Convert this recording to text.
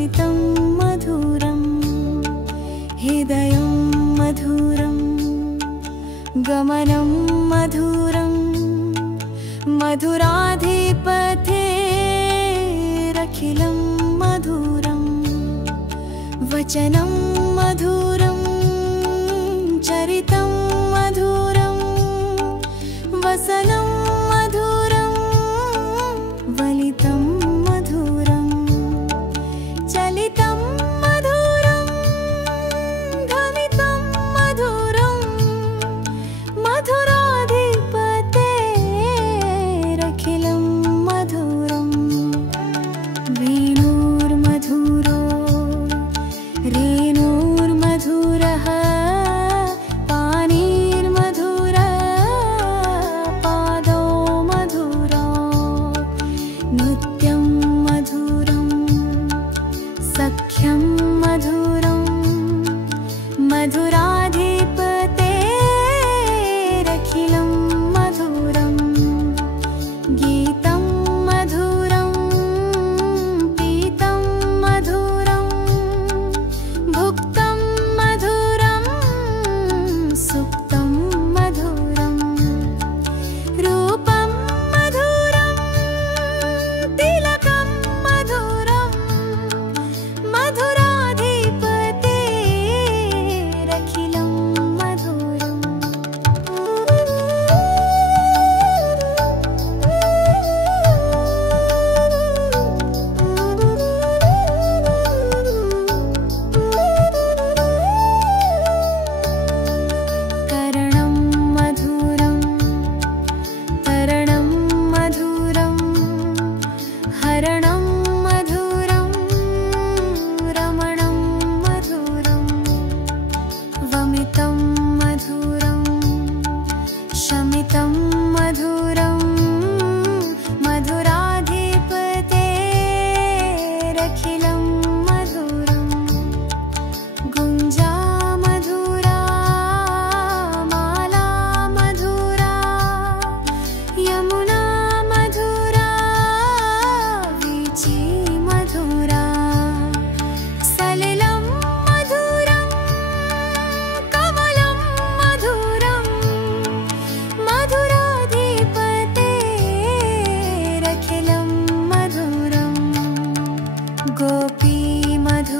हसितं मधुरं हृदयं मधुरं गमनं मधुरं मधुराधिपतेरखिलं मधुरं वचनं मधुरं चरितं मधुरं वसनं मधुरं वलितं मधुरं चलितं मधुरं ध्वनितं मधुरं मधुराधिपतेरखिलं मधुरं वेणुर्मधुरो रेणुर्मधुरः पाणिर्मधुरः पादौ मधुरा नृत्यं मधुरं सख्यं मधुरं मधुराधिपतेरखिलं मधुरं गीतं मधुरं पीतं मधुरं भुक्तं मधुरं सुप्तं मधुरं रूपं मधुरं तिलकं मधुरं मधुराधिपतेरखिलं मधुरम् करणं मधुरं तरणं मधुरं हरणं मधुरं रमणं मधुरं वमितं मधुरं शमितं मधुरं मधुराधिपतेरखिलं मधुरं गुञ्जा मधुरा माला मधुरा यमुना मधुरा वीची मधुरा सलिलं मधुरं कमलं मधुरं मधुराधिपतेरखिलं मधुरं गोपी मधुरा